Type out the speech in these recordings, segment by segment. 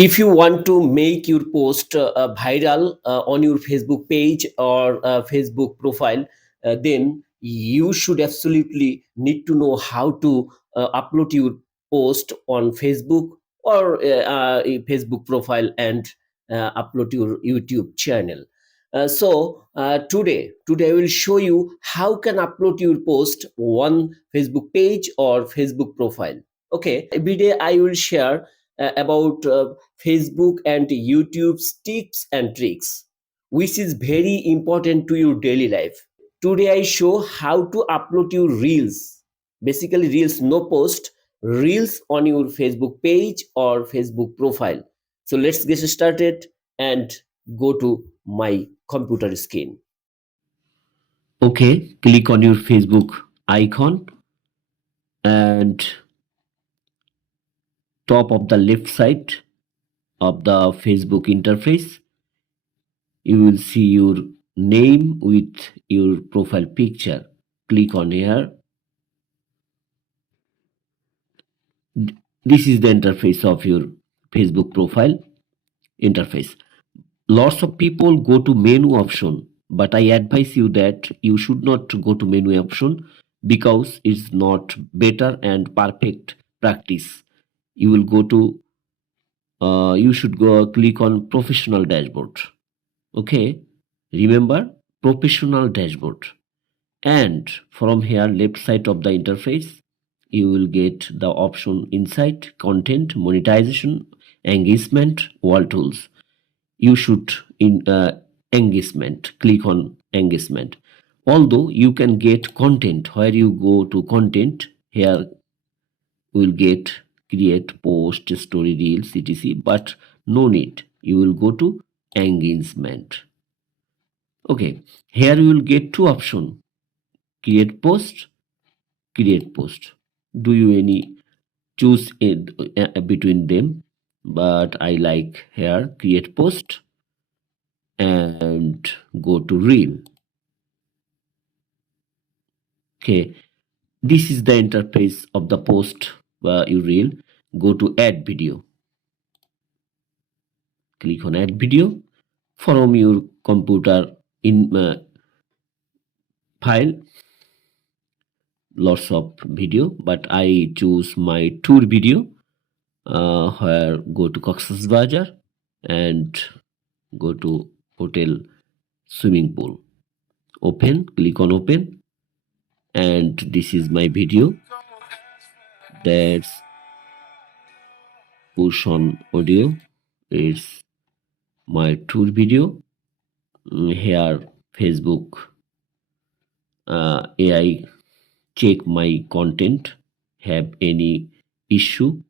If you want to make your post viral on your Facebook page or Facebook profile, then you should absolutely need to know how to upload your post on Facebook or a Facebook profile and upload your YouTube channel. Today I will show you how can upload your post on Facebook page or Facebook profile. Okay, every day I will share about Facebook and YouTube's tips and tricks, which is very important to your daily life. Today I show how to upload your reels. Basically, reels, no post, reels on your Facebook page or Facebook profile. So let's get started and go to my computer screen. Okay, click on your Facebook icon and top of the left side of the Facebook interface, you will see your name with your profile picture. Click on here. This is the interface of your Facebook profile interface. Lots of people go to menu option, but I advise you that you should not go to menu option because it's not better and perfect practice. You will go to you should go click on professional dashboard. Okay, remember professional dashboard, and from here left side of the interface you will get the option inside content monetization engagement wall tools. You should in engagement, click on engagement. Although you can get content, where you go to content, here will get create post story reels etc, but no need, you will go to engagement. Okay, here you will get two options, create post, create post. Do you any choose it between them, but I like here create post and go to reel. Okay, this is the interface of the post you reel. Go to add video, click on add video from your computer in file, lots of video, but I choose my tour video, where go to Cox's Bazar and go to hotel swimming pool, open, click on open, and this is my video. That's push on audio, it's my tour video. Here Facebook AI check my content, have any issue,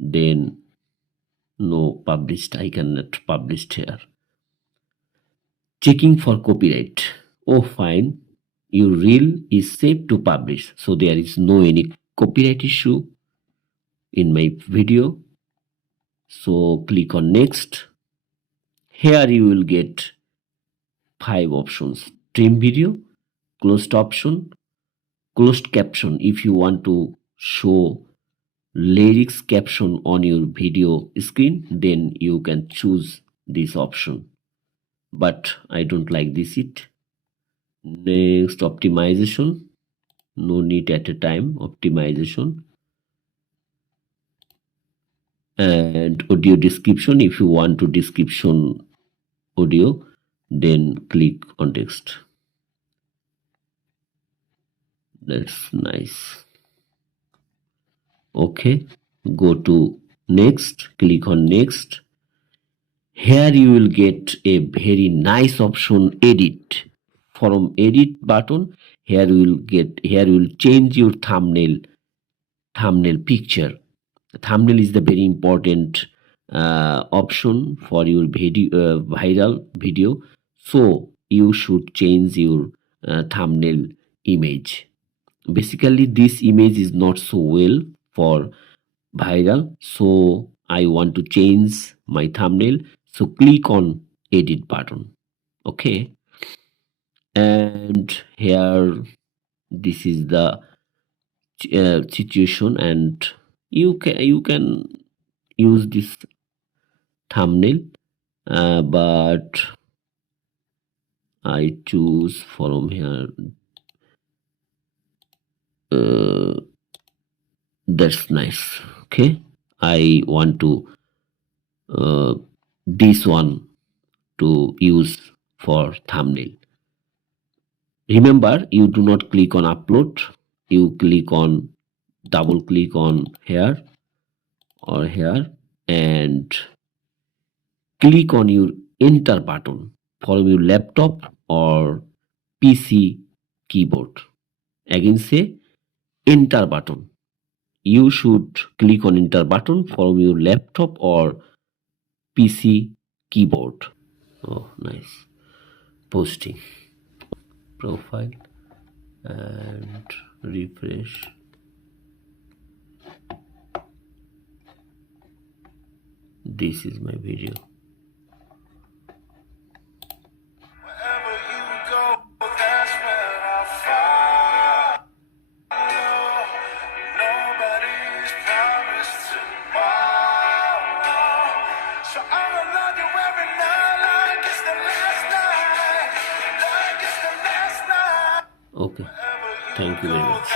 then no published, I cannot publish here. Checking for copyright. Oh fine, your reel is safe to publish, so there is no any copyright issue in my video. So click on next. Here you will get 5 options: trim video, closed option, closed caption. If you want to show lyrics caption on your video screen, then you can choose this option, but I don't like this it. Next, optimization, no need at a time, optimization. And audio description, if you want to description audio, then click on text. That's nice. Okay, go to next, click on next. Here you will get a very nice option, edit. From edit button, here you will change your thumbnail picture. Thumbnail is the very important option for your video, viral video. So you should change your thumbnail image. Basically this image is not so well for viral, so I want to change my thumbnail, so click on edit button. Okay, and here this is the situation, and you can use this thumbnail, but I choose from here. That's nice. Okay, I want to this one to use for thumbnail. Remember, you do not click on upload. You double click on here or here and click on your enter button from your laptop or PC keyboard. Again say enter button. You should click on enter button from your laptop or PC keyboard. Oh, nice. Posting profile and refresh. This is my video. Wherever you go, that's where I'll follow. Nobody's promised tomorrow. So I'ma love you every night like it's the last night. Like it's the last night. Okay. Thank you very much.